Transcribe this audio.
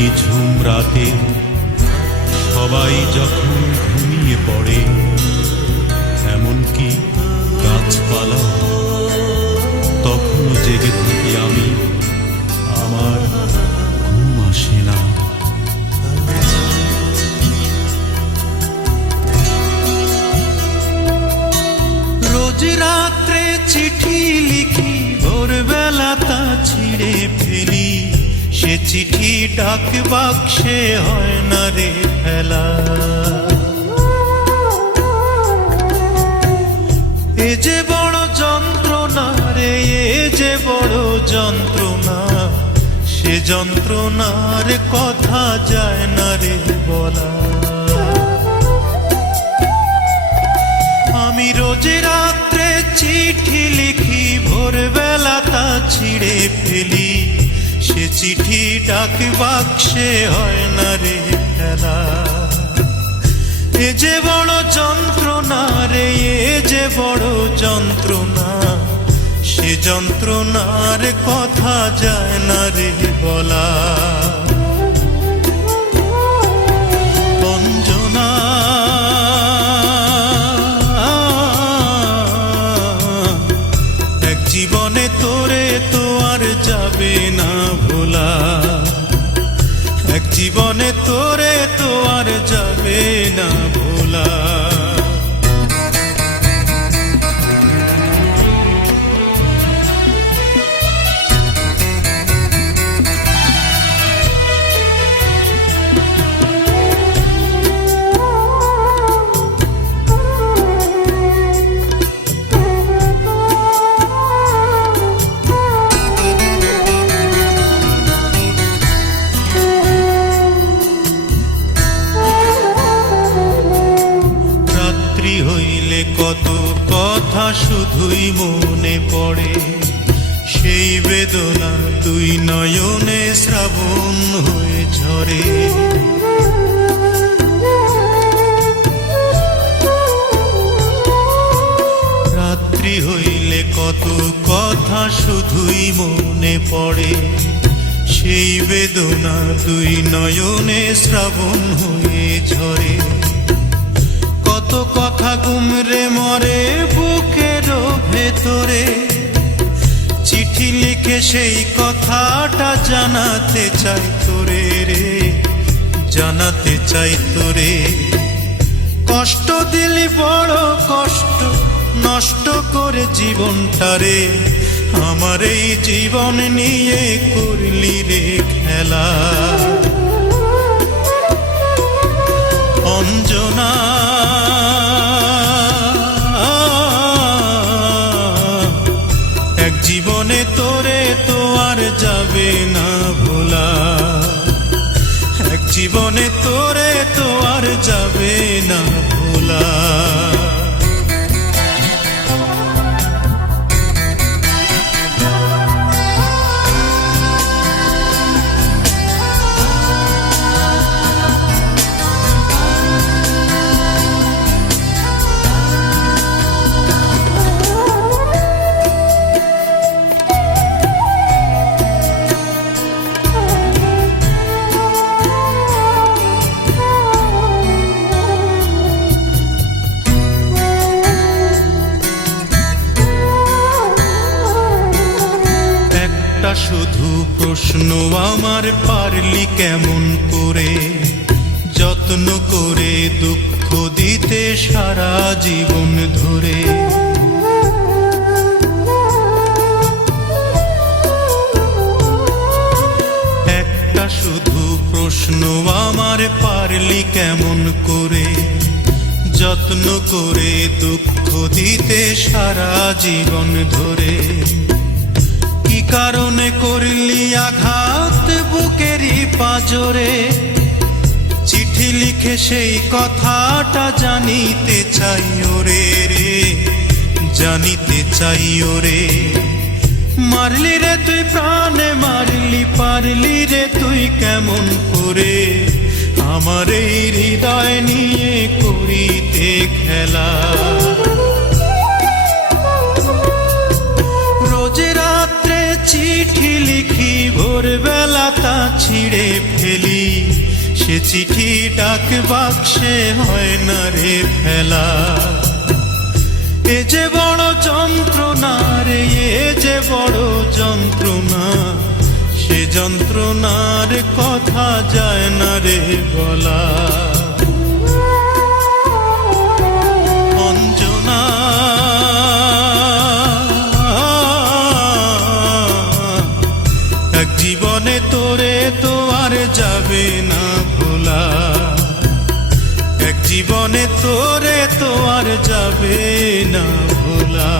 নিঝুম রাতে সবাই যখন ঘুমিয়ে পড়ে, এমনকি গাছপালা, তখনও জেগে থাকি আমি, আমার ঘুম আসে না। রোজ রাত্রে চিঠি লিখি, ভোরবেলা তা ছিঁড়ে ফেলি, সে চিঠি ডাক বাক্সে হয় না রে ফেলা। এ যে বড় যন্ত্রণা রে, এ যে বড় যন্ত্রণা, সে যন্ত্রণার কথা যায় না রে বলা। আমি রোজ রাত্রে চিঠি লিখি, ভোরবেলা তা ছিঁড়ে ফেলি, সে চিঠি ডাক বাক্সে হয় না রে ফেলা। এ যে বড় যন্ত্রণা রে, এ যে বড় যন্ত্রণা, সে যন্ত্রণার কথা যায় না রে বলা। অঞ্জনা এক জীবনে তোরে তো আর যাবে না ভোলা, এক জীবনে তোরে তো আর যাবে না ভোলা। হইলে কত কথা শুধুই মনে পড়ে, সেই বেদনা দুই নয়নে শ্রাবণ হয়ে ঝরে। রাত্রি হইলে কত কথা শুধুই মনে পড়ে, সেই বেদনা দুই নয়নে শ্রাবণ হয়ে ঝরে। কত কথা গুমরে মরে বুকের ভেতরে, চিঠি লিখে সেই কথাটা জানাতে চাই তোরে রে, জানাতে চাই তোরে। কষ্ট দিলি বড় কষ্ট, নষ্ট করে জীবনটারে, আমার এই জীবন নিয়ে করলি রে খেলা। অঞ্জনা এক জীবনে তোরে তো আর যাবে না ভোলা, এক জীবনে তোরে তো আর যাবে না ভোলা। শুধু প্রশ্ন আমার, পারলি কেমন করে যত্ন করে দুঃখ দিতে সারা জীবন ধরে। একটা শুধু প্রশ্ন আমার, পারলি কেমন করে যত্ন করে দুঃখ দিতে সারা জীবন ধরে। কি কারণে করলি আঘাত বুকেরই পাজরে, চিঠি লিখে সেই কথাটা জানিতে চাই ওরে রে, জানিতে চাই ওরে। মারলি রে তুই প্রাণে মারলি, পারলি রে তুই কেমন করে আমার এই হৃদয় নিয়ে করিতে খেলা। রোজ রাত্রে চিঠি লিখি ভোরবেলা তা ছিঁড়ে ফেলি, সে চিঠি ডাক বাক্সে হয় না রে ফেলা। এ যে বড় যন্ত্রণা রে, এ যে বড় যন্ত্রণা, সে যন্ত্রণার কথা যায় না রে বলা। অঞ্জনা এক জীবনে তোরে তো আর যাবে না ভোলা, এক জীবনে তোরে তো আর যাবে না ভোলা।